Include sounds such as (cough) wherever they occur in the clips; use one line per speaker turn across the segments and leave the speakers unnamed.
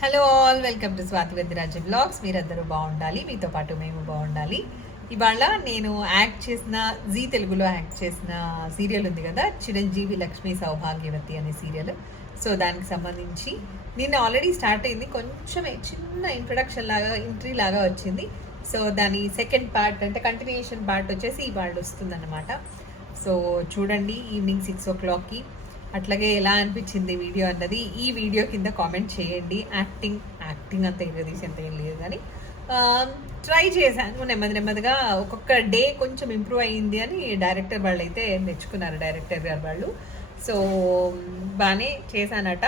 Hello all welcome to Swathi Veddiraju blogs మీరందరూ బాగుండాలి మీతో పాటు మేము బాగుండాలి. ఇవాళ నేను యాక్ట్ చేసిన జీ తెలుగులో యాక్ట్ చేసిన సీరియల్ ఉంది కదా చిరంజీవి లక్ష్మీ సౌభాగ్యవతి అనే సీరియల్ సో దానికి సంబంధించి నిన్న ఆల్రెడీ స్టార్ట్ అయింది. కొంచెం చిన్న ఇంట్రొడక్షన్ లాగా ఎంట్రీ లాగా వచ్చింది. సో దాని సెకండ్ పార్ట్ అంటే కంటిన్యూషన్ పార్ట్ వచ్చేసి ఇవాళ వస్తుందన్నమాట. సో చూడండి ఈవినింగ్ సిక్స్ ఓ క్లాక్కి అట్లాగే ఎలా అనిపించింది వీడియో అన్నది ఈ వీడియో కింద కామెంట్ చేయండి. యాక్టింగ్ యాక్టింగ్ అంత తీసి అంత ఏం లేదు కానీ ట్రై చేశాను. నెమ్మది నెమ్మదిగా ఒక్కొక్క డే కొంచెం ఇంప్రూవ్ అయ్యింది అని డైరెక్టర్ వాళ్ళు అయితే మెచ్చుకున్నారు డైరెక్టర్ గారు వాళ్ళు. సో బాగానే చేశానట.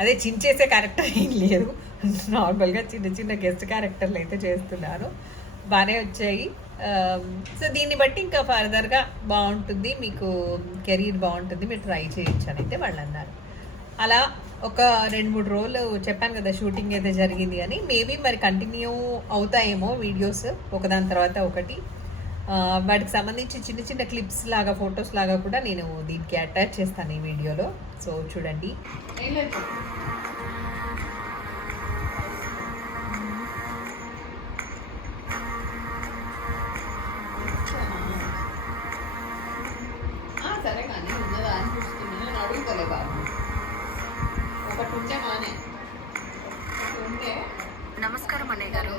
అదే చించేసే క్యారెక్టర్ ఏం లేదు. నార్మల్గా చిన్న చిన్న గెస్ట్ క్యారెక్టర్లు అయితే చేస్తున్నారు. బాగానే వచ్చాయి. Um, సో దీన్ని బట్టి ఇంకా ఫర్దర్గా బాగుంటుంది మీకు కెరీర్ బాగుంటుంది మీరు ట్రై చేయొచ్చు అని అయితే వాళ్ళు అన్నారు. అలా ఒక రెండు మూడు రోజులు చెప్పాను కదా షూటింగ్ అయితే జరిగింది అని. మేబీ మరి కంటిన్యూ అవుతాయేమో వీడియోస్ ఒకదాని తర్వాత ఒకటి. వాటికి సంబంధించి చిన్న చిన్న క్లిప్స్ లాగా ఫొటోస్ లాగా కూడా నేను దీనికి అటాచ్ చేస్తాను ఈ వీడియోలో. సో చూడండి. అడుగుతలే బాబు ఒకటి ఉంటే మానే. ఉంటే
నమస్కారం అన్నయ్య గారు.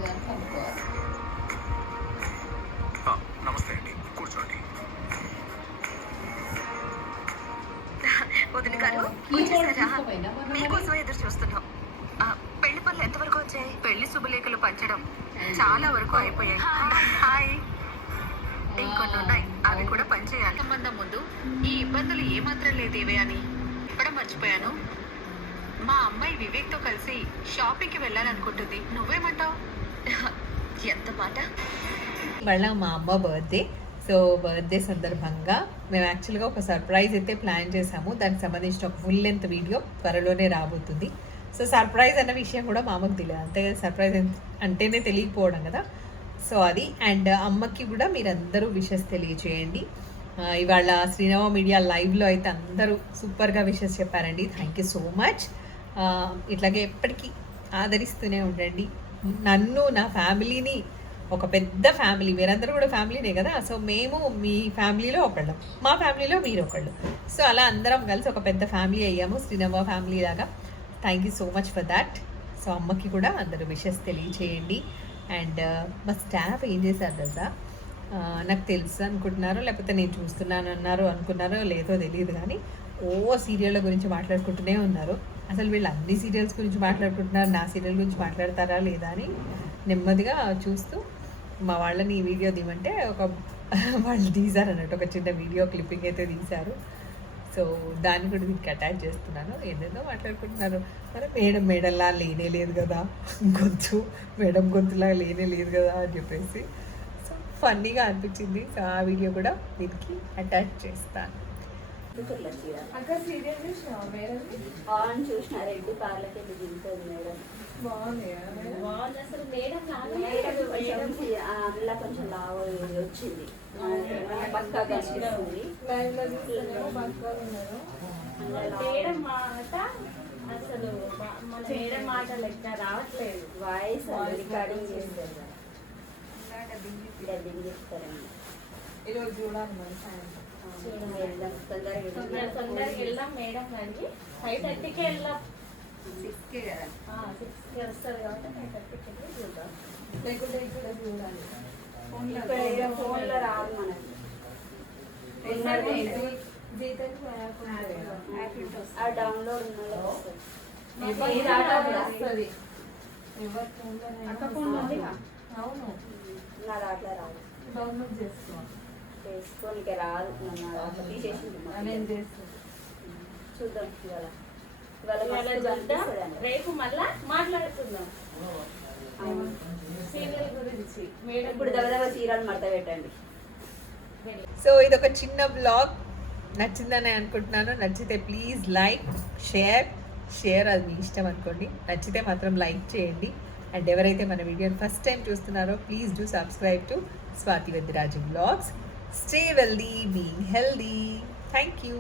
ఆ, నమస్తే అండి. కూర్చోండి.
వదిన గారు మీకోసం ఎదురు చూస్తున్నాం. పెళ్ళి పనులు ఎంతవరకు వచ్చాయి? పెళ్ళి శుభలేఖలు పంచడం చాలా వరకు అయిపోయాయి. హాయ్. ఇంకొన్ని ఉన్నాయి. అవి కూడా పనిచేయాలి సంబంధం ముందు ఈ ఇబ్బందులు ఏమాత్రం లేదేవే అని. చెప్పడం మర్చిపోయాను. మా అమ్మాయి వివేక్తో కలిసి షాపింగ్కి వెళ్ళాలనుకుంటుంది. నువ్వేమంటావు? (laughs) ఎంత మాట?
మళ్ళీ మా అమ్మ బర్త్డే. సో బర్త్డే సందర్భంగా మేము యాక్చువల్గా ఒక సర్ప్రైజ్ అయితే ప్లాన్ చేసాము దానికి సంబంధించిన ఒక ఫుల్ లెంత్ వీడియో త్వరలోనే రాబోతుంది. సో సర్ప్రైజ్ అన్న విషయం కూడా మా అమ్మకు తెలియదు. అంతే సర్ప్రైజ్ అంటేనే తెలియకపోవడం కదా. సో అది. అండ్ అమ్మకి కూడా మీరందరూ విషెస్ తెలియచేయండి. ఇవాళ శ్రీనవ మీడియా లైవ్లో అయితే అందరూ సూపర్గా విషెస్ చెప్పారండి. థ్యాంక్ యూ సో మచ్ ఇట్లాగే ఎప్పటికీ ఆదరిస్తూనే ఉండండి. నన్ను నా ఫ్యామిలీని ఒక పెద్ద ఫ్యామిలీ మీరందరూ కూడా ఫ్యామిలీనే కదా? సో మేము మీ ఫ్యామిలీలో ఒకళ్ళం. మా ఫ్యామిలీలో మీరు ఒకళ్ళు. సో అలా అందరం కలిసి ఒక పెద్ద ఫ్యామిలీ అయ్యాము శ్రీనవ ఫ్యామిలీ లాగా. Thank you so much for that so అమ్మకి కూడా అందరూ విషెస్ తెలియచేయండి అండ్ మా స్టాఫ్ ఏం చేశారు తెలుసా? నాకు తెలుసు అనుకుంటున్నారు లేకపోతే నేను చూస్తున్నాను అన్నారు అనుకున్నారో లేదో తెలియదు కానీ ఓ సీరియళ్ళ గురించి మాట్లాడుకుంటూనే ఉన్నారు. అసలు వీళ్ళు అన్ని సీరియల్స్ గురించి మాట్లాడుకుంటున్నారు నా సీరియల్ గురించి మాట్లాడతారా లేదా అని నెమ్మదిగా చూస్తూ మా వాళ్ళని ఈ వీడియో తీయమంటే ఒక వాళ్ళు తీశారు అన్నట్టు ఒక చిన్న వీడియో క్లిప్పింగ్ అయితే తీశారు. సో దాన్ని కూడా దీనికి అటాచ్ చేస్తున్నాను. ఏదేదో మాట్లాడుకుంటున్నారు. మరి మేడం మేడంలా లేనే లేదు కదా. గొంతు మేడం గొంతులా లేనే లేదు కదా అని చెప్పేసి. ఫన్నీగా అనిపించింది. సో ఆ వీడియో కూడా దీనికి అటాచ్ చేస్తాను.
చూసిన. రెడ్డి పార్లకి దిగుతుంది మేడం. అందులో కొంచెం లావు వచ్చింది. పక్కా కనిపిస్తుంది. మేడం మాట అసలు మా- మన మేడం మాట లెక్క రావట్లేదు. వాయిస్ రికార్డింగ్ చేస్తారు డబ్బింగ్ చేస్తారండి
ఈరోజు చూడాలి మరి సాయంత్రం
తొందరగా
వెళ్దాం మేడం గారికి ఫైవ్ థర్టీకే వెళ్దాం
సిక్స్కే కదా
సిక్స్కి వస్తుంది కాబట్టి ఫైవ్ థర్టీకి చూద్దాం
లేకుంటే ఇక్కడ చూడాలి
ఫోన్లో రాదు మనకి. ఆ డౌన్లోడ్ ఉన్నదో
అక్క ఫోన్లో?
అవును
నా దాంట్లో రాదు
డౌన్లోడ్ చేసుకో
చేసుకోనికి రాదు నా దాంట్లో చూద్దాం ఇవాళ
రేపు మళ్ళా మాట్లాడుకుందాం సీరియల్ గురించి మేడం
ఇప్పుడు దగ్గర సీరియల్ మడత పెట్టండి
సో ఇది ఒక చిన్న బ్లాగ్ నచ్చిందని అనుకుంటున్నాను. నచ్చితే ప్లీజ్ లైక్ షేర్ షేర్ అది మీ ఇష్టం అనుకోండి. నచ్చితే మాత్రం లైక్ చేయండి. అండ్ ఎవరైతే మన వీడియోని ఫస్ట్ టైం చూస్తున్నారో please do subscribe to Swathi Veddiraju blogs stay wealthy being healthy thank you